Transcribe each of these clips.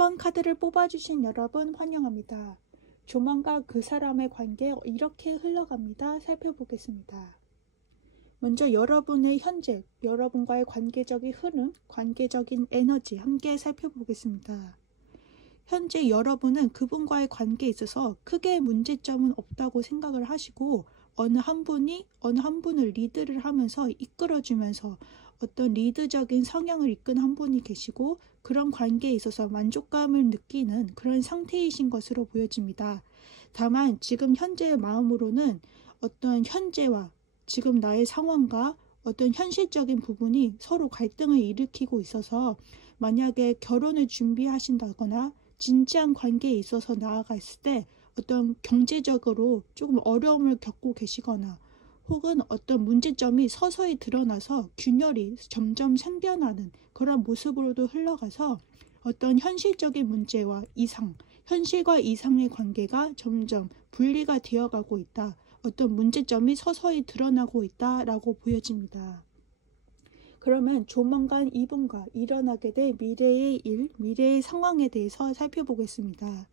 1번 카드를 뽑아주신 여러분 환영합니다. 조만간 그 사람의 관계 이렇게 흘러갑니다. 살펴보겠습니다. 먼저 여러분의 현재, 여러분과의 관계적인 흐름, 관계적인 에너지 함께 살펴보겠습니다. 현재 여러분은 그분과의 관계에 있어서 크게 문제점은 없다고 생각을 하시고 어느 한 분을 리드를 하면서 이끌어주면서 어떤 리드적인 성향을 이끈 한 분이 계시고 그런 관계에 있어서 만족감을 느끼는 그런 상태이신 것으로 보여집니다. 다만 지금 현재의 마음으로는 어떤 현재와 지금 나의 상황과 어떤 현실적인 부분이 서로 갈등을 일으키고 있어서 만약에 결혼을 준비하신다거나 진지한 관계에 있어서 나아갔을 때 어떤 경제적으로 조금 어려움을 겪고 계시거나 혹은 어떤 문제점이 서서히 드러나서 균열이 점점 생겨나는 그런 모습으로도 흘러가서 어떤 현실적인 문제와 이상, 현실과 이상의 관계가 점점 분리가 되어가고 있다. 어떤 문제점이 서서히 드러나고 있다라고 보여집니다. 그러면 조만간 이분과 일어나게 될 미래의 일, 미래의 상황에 대해서 살펴보겠습니다.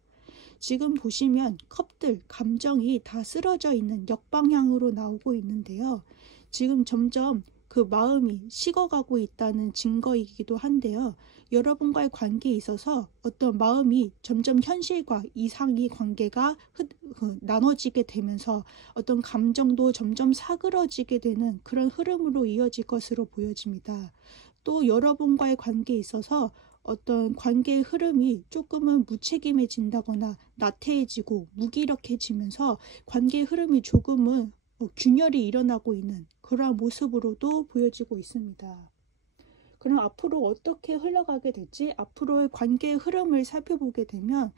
지금 보시면 컵들, 감정이 다 쓰러져 있는 역방향으로 나오고 있는데요. 지금 점점 그 마음이 식어가고 있다는 증거이기도 한데요. 여러분과의 관계에 있어서 어떤 마음이 점점 현실과 이상의 관계가 나눠지게 되면서 어떤 감정도 점점 사그러지게 되는 그런 흐름으로 이어질 것으로 보여집니다. 또 여러분과의 관계에 있어서 어떤 관계의 흐름이 조금은 무책임해진다거나 나태해지고 무기력해지면서 관계의 흐름이 조금은 균열이 일어나고 있는 그러한 모습으로도 보여지고 있습니다. 그럼 앞으로 어떻게 흘러가게 될지 앞으로의 관계의 흐름을 살펴보게 되면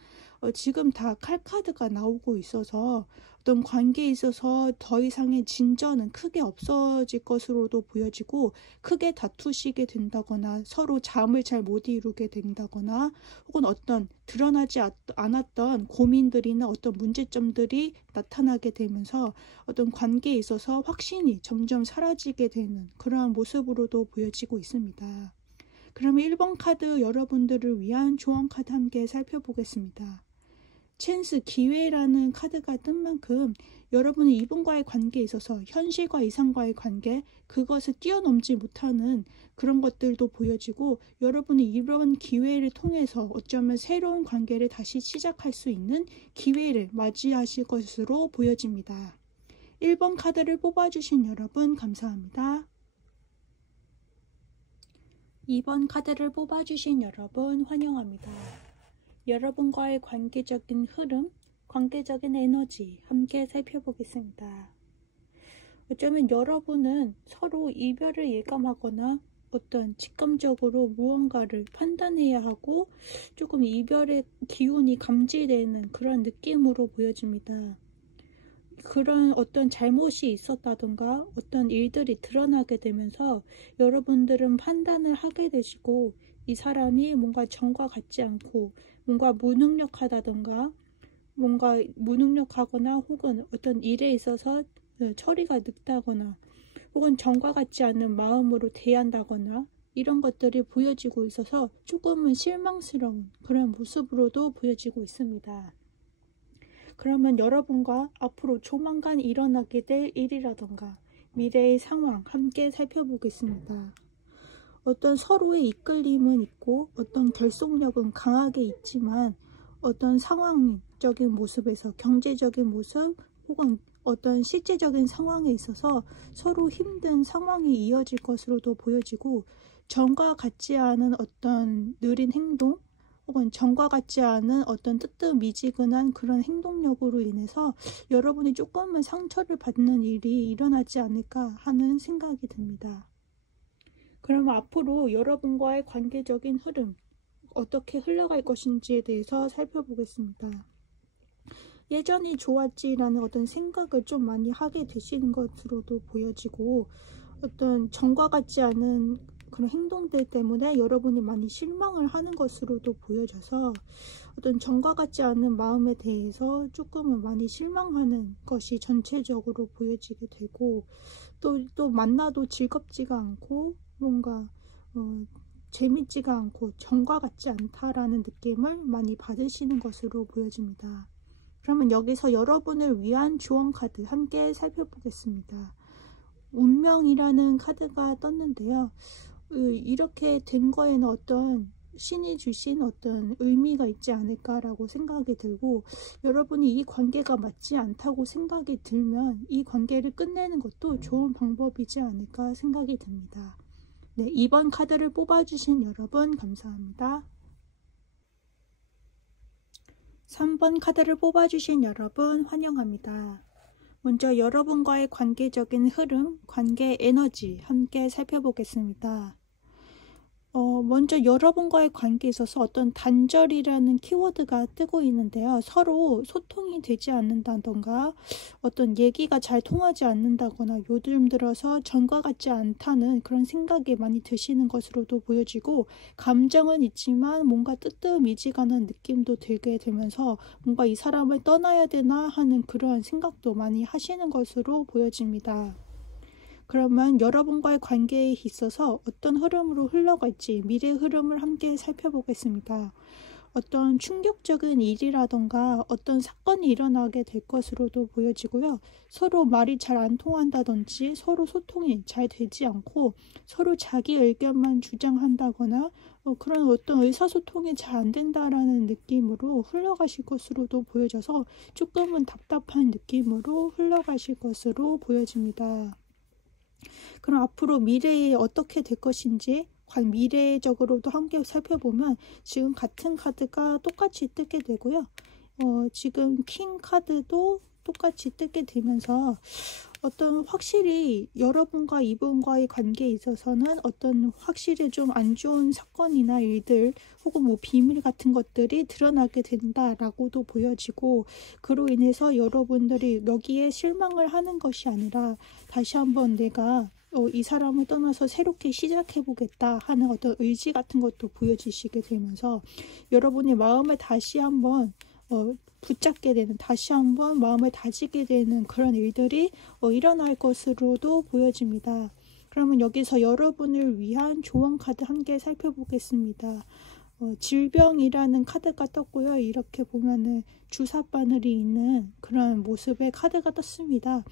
지금 다 칼카드가 나오고 있어서 어떤 관계에 있어서 더 이상의 진전은 크게 없어질 것으로도 보여지고 크게 다투시게 된다거나 서로 잠을 잘 못 이루게 된다거나 혹은 어떤 드러나지 않았던 고민들이나 어떤 문제점들이 나타나게 되면서 어떤 관계에 있어서 확신이 점점 사라지게 되는 그러한 모습으로도 보여지고 있습니다. 그러면 1번 카드 여러분들을 위한 조언 카드 함께 살펴보겠습니다. 찬스, 기회라는 카드가 뜬 만큼 여러분은 이분과의 관계에 있어서 현실과 이상과의 관계, 그것을 뛰어넘지 못하는 그런 것들도 보여지고 여러분이 이런 기회를 통해서 어쩌면 새로운 관계를 다시 시작할 수 있는 기회를 맞이하실 것으로 보여집니다. 1번 카드를 뽑아주신 여러분 감사합니다. 2번 카드를 뽑아주신 여러분 환영합니다. 여러분과의 관계적인 흐름, 관계적인 에너지 함께 살펴보겠습니다. 어쩌면 여러분은 서로 이별을 예감하거나 어떤 직감적으로 무언가를 판단해야 하고 조금 이별의 기운이 감지되는 그런 느낌으로 보여집니다. 그런 어떤 잘못이 있었다던가 어떤 일들이 드러나게 되면서 여러분들은 판단을 하게 되시고 이 사람이 뭔가 전과 같지 않고 뭔가 무능력하다던가 뭔가 무능력하거나 혹은 어떤 일에 있어서 처리가 늦다거나 혹은 전과 같지 않은 마음으로 대한다거나 이런 것들이 보여지고 있어서 조금은 실망스러운 그런 모습으로도 보여지고 있습니다. 그러면 여러분과 앞으로 조만간 일어나게 될 일이라던가 미래의 상황 함께 살펴보겠습니다. 어떤 서로의 이끌림은 있고 어떤 결속력은 강하게 있지만 어떤 상황적인 모습에서 경제적인 모습 혹은 어떤 실제적인 상황에 있어서 서로 힘든 상황이 이어질 것으로도 보여지고 전과 같지 않은 어떤 느린 행동 혹은 전과 같지 않은 어떤 뜨뜻미지근한 그런 행동력으로 인해서 여러분이 조금은 상처를 받는 일이 일어나지 않을까 하는 생각이 듭니다. 그럼 앞으로 여러분과의 관계적인 흐름 어떻게 흘러갈 것인지에 대해서 살펴보겠습니다. 예전이 좋았지라는 어떤 생각을 좀 많이 하게 되시는 것으로도 보여지고 어떤 전과 같지 않은 그런 행동들 때문에 여러분이 많이 실망을 하는 것으로도 보여져서 어떤 전과 같지 않은 마음에 대해서 조금은 많이 실망하는 것이 전체적으로 보여지게 되고 또 만나도 즐겁지가 않고 뭔가 재밌지가 않고 전과 같지 않다라는 느낌을 많이 받으시는 것으로 보여집니다. 그러면 여기서 여러분을 위한 조언 카드 함께 살펴보겠습니다. 운명이라는 카드가 떴는데요. 이렇게 된 거에는 어떤 신이 주신 어떤 의미가 있지 않을까라고 생각이 들고, 여러분이 이 관계가 맞지 않다고 생각이 들면 이 관계를 끝내는 것도 좋은 방법이지 않을까 생각이 듭니다. 네, 2번 카드를 뽑아주신 여러분 감사합니다. 3번 카드를 뽑아주신 여러분 환영합니다. 먼저 여러분과의 관계적인 흐름, 관계 에너지 함께 살펴보겠습니다. 먼저 여러분과의 관계에 있어서 어떤 단절이라는 키워드가 뜨고 있는데요. 서로 소통이 되지 않는다던가 어떤 얘기가 잘 통하지 않는다거나 요즘 들어서 전과 같지 않다는 그런 생각이 많이 드시는 것으로도 보여지고, 감정은 있지만 뭔가 뜨뜻미지근한 느낌도 들게 되면서 뭔가 이 사람을 떠나야 되나 하는 그런 생각도 많이 하시는 것으로 보여집니다. 그러면 여러분과의 관계에 있어서 어떤 흐름으로 흘러갈지 미래 흐름을 함께 살펴보겠습니다. 어떤 충격적인 일이라던가 어떤 사건이 일어나게 될 것으로도 보여지고요. 서로 말이 잘 안 통한다든지 서로 소통이 잘 되지 않고 서로 자기 의견만 주장한다거나 그런 어떤 의사소통이 잘 안 된다라는 느낌으로 흘러가실 것으로도 보여져서 조금은 답답한 느낌으로 흘러가실 것으로 보여집니다. 그럼 앞으로 미래에 어떻게 될 것인지 미래적으로도 함께 살펴보면 지금 같은 카드가 똑같이 뜨게 되고요. 지금 킹 카드도 똑같이 뜨게 되면서 어떤 확실히 여러분과 이분과의 관계에 있어서는 어떤 확실히 좀 안 좋은 사건이나 일들 혹은 뭐 비밀 같은 것들이 드러나게 된다라고도 보여지고, 그로 인해서 여러분들이 여기에 실망을 하는 것이 아니라 다시 한번 내가 이 사람을 떠나서 새롭게 시작해보겠다 하는 어떤 의지 같은 것도 보여지시게 되면서 여러분의 마음을 다시 한번 붙잡게 되는, 다시 한번 마음을 다지게 되는 그런 일들이 일어날 것으로도 보여집니다. 그러면 여기서 여러분을 위한 조언 카드 함께 살펴보겠습니다. 질병이라는 카드가 떴고요. 이렇게 보면은 주사 바늘이 있는 그런 모습의 카드가 떴습니다.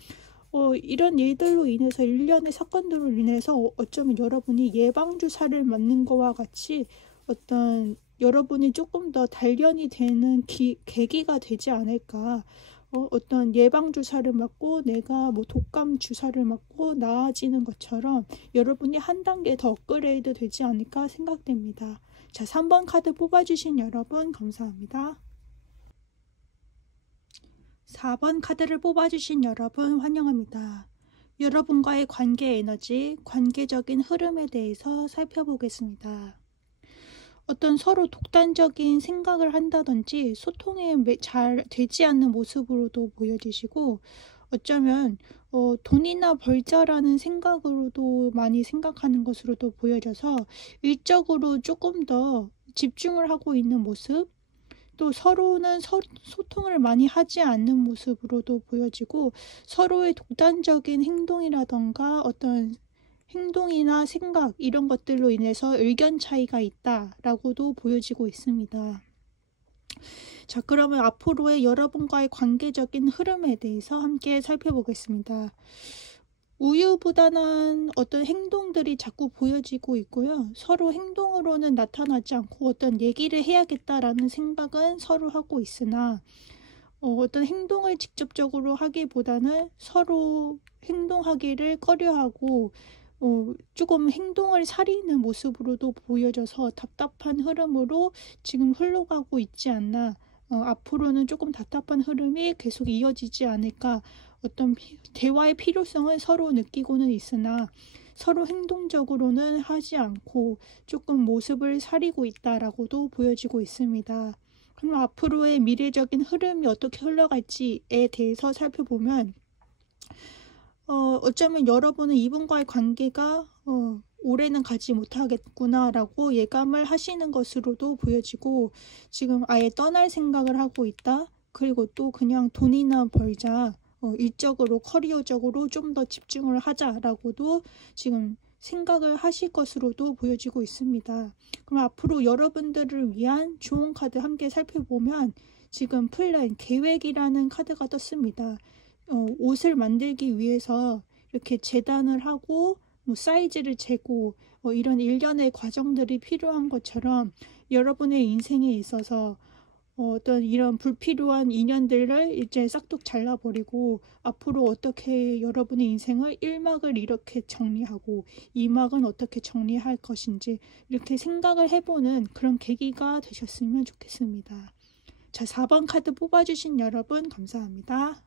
이런 일들로 인해서 일련의 사건들로 인해서 어쩌면 여러분이 예방주사를 맞는 것과 같이 어떤 여러분이 조금 더 단련이 되는 계기가 되지 않을까. 어떤 예방주사를 맞고 내가 뭐 독감주사를 맞고 나아지는 것처럼 여러분이 한 단계 더 업그레이드 되지 않을까 생각됩니다. 자, 3번 카드 뽑아주신 여러분 감사합니다. 4번 카드를 뽑아주신 여러분 환영합니다. 여러분과의 관계 에너지, 관계적인 흐름에 대해서 살펴보겠습니다. 어떤 서로 독단적인 생각을 한다든지 소통이 잘 되지 않는 모습으로도 보여지시고, 어쩌면 돈이나 벌자라는 생각으로도 많이 생각하는 것으로도 보여져서 일적으로 조금 더 집중을 하고 있는 모습, 또 서로는 소통을 많이 하지 않는 모습으로도 보여지고, 서로의 독단적인 행동이라던가 어떤 행동이나 생각 이런 것들로 인해서 의견 차이가 있다라고도 보여지고 있습니다. 자, 그러면 앞으로의 여러분과의 관계적인 흐름에 대해서 함께 살펴보겠습니다. 우유부단한 어떤 행동들이 자꾸 보여지고 있고요. 서로 행동으로는 나타나지 않고 어떤 얘기를 해야겠다라는 생각은 서로 하고 있으나 어떤 행동을 직접적으로 하기보다는 서로 행동하기를 꺼려하고 조금 행동을 사리는 모습으로도 보여져서 답답한 흐름으로 지금 흘러가고 있지 않나. 앞으로는 조금 답답한 흐름이 계속 이어지지 않을까. 어떤 대화의 필요성은 서로 느끼고는 있으나 서로 행동적으로는 하지 않고 조금 모습을 사리고 있다라고도 보여지고 있습니다. 그럼 앞으로의 미래적인 흐름이 어떻게 흘러갈지에 대해서 살펴보면 어쩌면 여러분은 이분과의 관계가 올해는 가지 못하겠구나 라고 예감을 하시는 것으로도 보여지고, 지금 아예 떠날 생각을 하고 있다. 그리고 또 그냥 돈이나 벌자, 일적으로 커리어적으로 좀 더 집중을 하자라고도 지금 생각을 하실 것으로도 보여지고 있습니다. 그럼 앞으로 여러분들을 위한 좋은 카드 함께 살펴보면 지금 플랜, 계획이라는 카드가 떴습니다. 옷을 만들기 위해서 이렇게 재단을 하고 사이즈를 재고 이런 일련의 과정들이 필요한 것처럼 여러분의 인생에 있어서 어떤 이런 불필요한 인연들을 이제 싹둑 잘라버리고 앞으로 어떻게 여러분의 인생을 1막을 이렇게 정리하고 2막은 어떻게 정리할 것인지 이렇게 생각을 해보는 그런 계기가 되셨으면 좋겠습니다. 자, 4번 카드 뽑아주신 여러분 감사합니다.